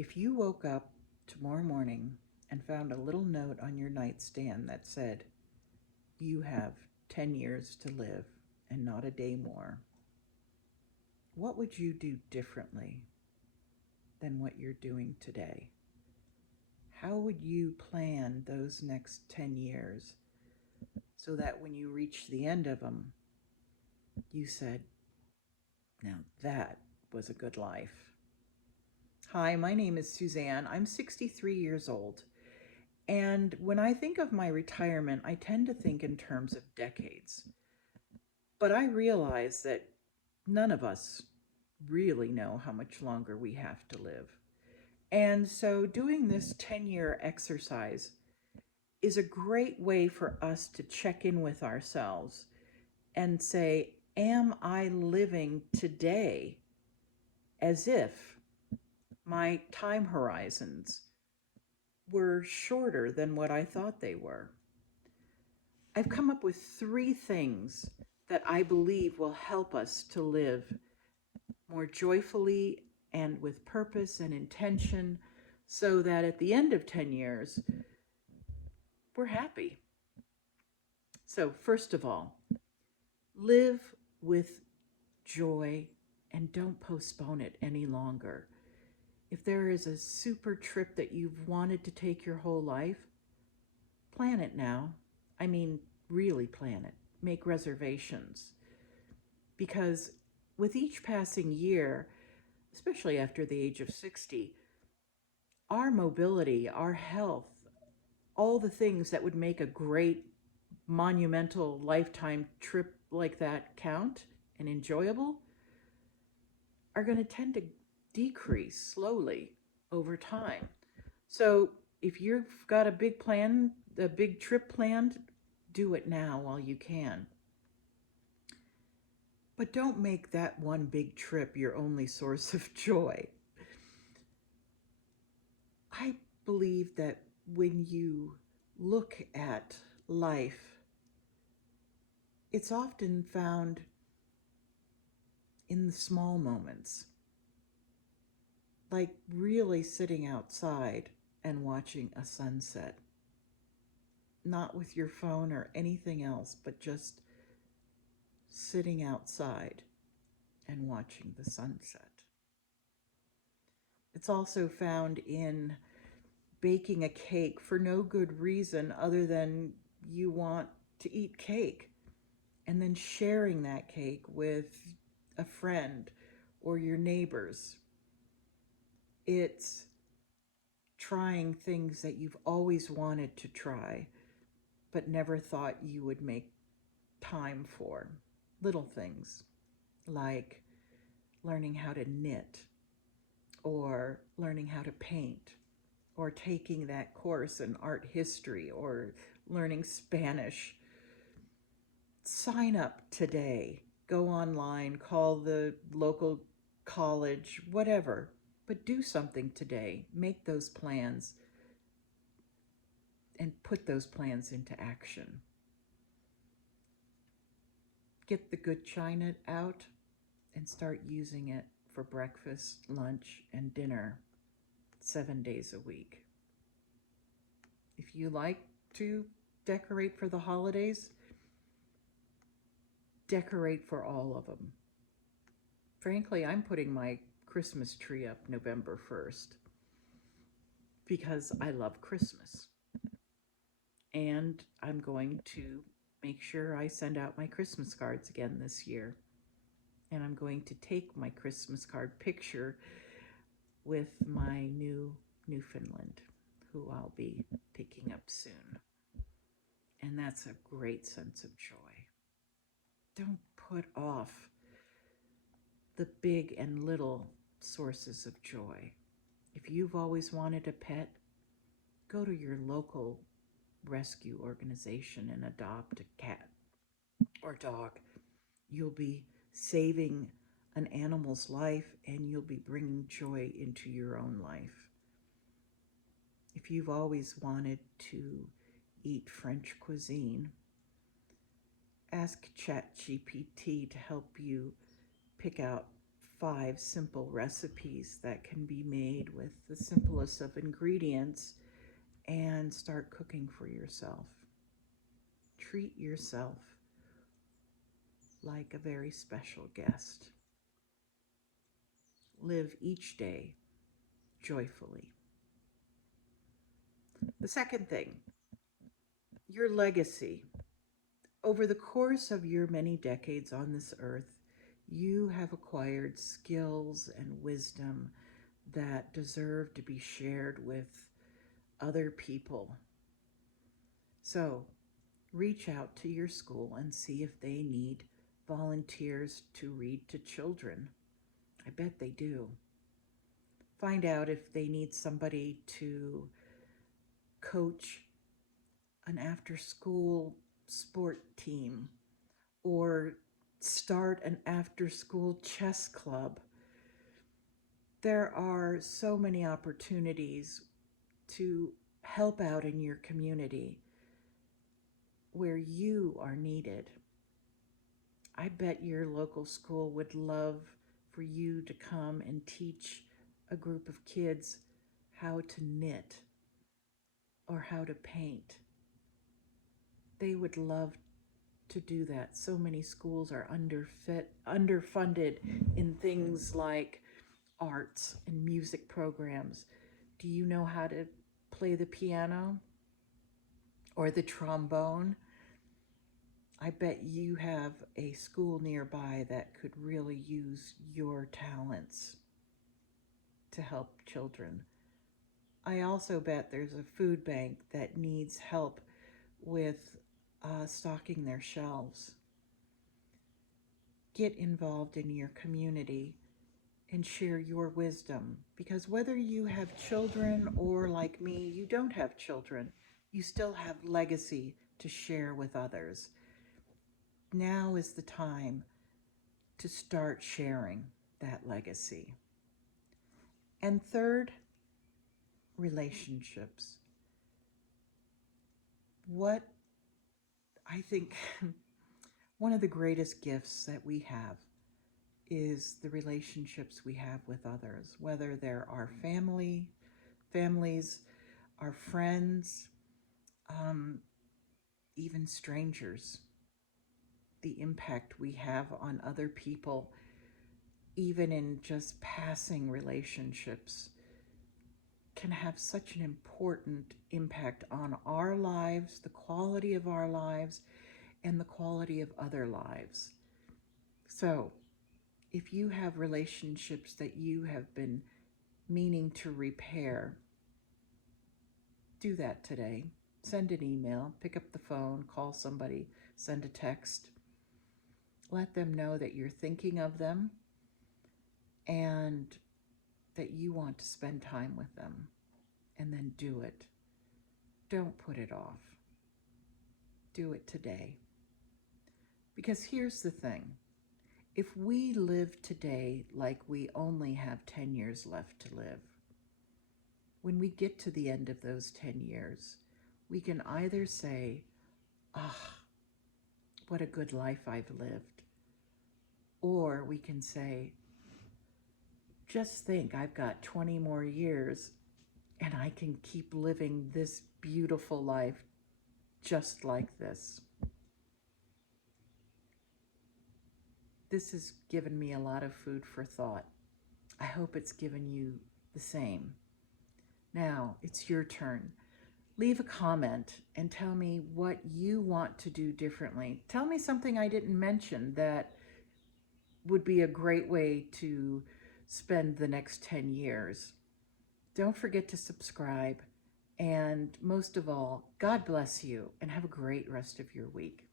If you woke up tomorrow morning and found a little note on your nightstand that said, "You have 10 years to live and not a day more," what would you do differently than what you're doing today? How would you plan those next 10 years so that when you reach the end of them, you said, "Now that was a good life"? Hi, my name is Suzanne. I'm 63 years old. And when I think of my retirement, I tend to think in terms of decades. But I realize that none of us really know how much longer we have to live. And so doing this 10-year exercise is a great way for us to check in with ourselves and say, am I living today as if my time horizons were shorter than what I thought they were? I've come up with three things that I believe will help us to live more joyfully and with purpose and intention so that at the end of 10 years, we're happy. So, first of all, live with joy and don't postpone it any longer. If there is a super trip that you've wanted to take your whole life, plan it now. I mean, really plan it. Make reservations. Because with each passing year, especially after the age of 60, our mobility, our health, all the things that would make a great monumental lifetime trip like that count and enjoyable are going to tend to decrease slowly over time. So if you've got a big plan, a big trip planned, do it now while you can. But don't make that one big trip your only source of joy. I believe that when you look at life, it's often found in the small moments, like really sitting outside and watching a sunset, not with your phone or anything else, but just sitting outside and watching the sunset. It's also found in baking a cake for no good reason other than you want to eat cake, and then sharing that cake with a friend or your neighbors. It's trying things that you've always wanted to try, but never thought you would make time for. Little things like learning how to knit, or learning how to paint, or taking that course in art history, or learning Spanish. Sign up today. Go online, call the local college, whatever. But do something today. Make those plans and put those plans into action. Get the good china out and start using it for breakfast, lunch, and dinner 7 days a week. If you like to decorate for the holidays, decorate for all of them. Frankly, I'm putting my Christmas tree up November 1st because I love Christmas. And I'm going to make sure I send out my Christmas cards again this year. And I'm going to take my Christmas card picture with my new Newfoundland, who I'll be picking up soon. And that's a great sense of joy. Don't put off the big and little sources of joy. If you've always wanted a pet, go to your local rescue organization and adopt a cat or dog. You'll be saving an animal's life and you'll be bringing joy into your own life. If you've always wanted to eat French cuisine, ask ChatGPT to help you pick out 5 simple recipes that can be made with the simplest of ingredients and start cooking for yourself. Treat yourself like a very special guest. Live each day joyfully. The second thing, your legacy. Over the course of your many decades on this earth, you have acquired skills and wisdom that deserve to be shared with other people. So, reach out to your school and see if they need volunteers to read to children. I bet they do. Find out if they need somebody to coach an after-school sport team or start an after-school chess club. There are so many opportunities to help out in your community where you are needed. I bet your local school would love for you to come and teach a group of kids how to knit or how to paint. They would love to do that. So many schools are underfunded in things like arts and music programs. Do you know how to play the piano or the trombone? I bet you have a school nearby that could really use your talents to help children. I also bet there's a food bank that needs help with stocking their shelves. Get involved in your community and share your wisdom, because whether you have children or, like me, you don't have children, you still have legacy to share with others. Now is the time to start sharing that legacy. And third, relationships. What I think one of the greatest gifts that we have is the relationships we have with others, whether they're our families, our friends, even strangers. The impact we have on other people, even in just passing relationships, can have such an important impact on our lives, the quality of our lives, and the quality of other lives. So, if you have relationships that you have been meaning to repair, do that today. Send an email, pick up the phone, call somebody, send a text. Let them know that you're thinking of them and that you want to spend time with them, and then do it. Don't put it off. Do it today. Because here's the thing. If we live today like we only have 10 years left to live, when we get to the end of those 10 years, we can either say, what a good life I've lived. Or we can say, just think, I've got 20 more years and I can keep living this beautiful life just like this. This has given me a lot of food for thought. I hope it's given you the same. Now, it's your turn. Leave a comment and tell me what you want to do differently. Tell me something I didn't mention that would be a great way to spend the next 10 years. Don't forget to subscribe. And most of all, God bless you and have a great rest of your week.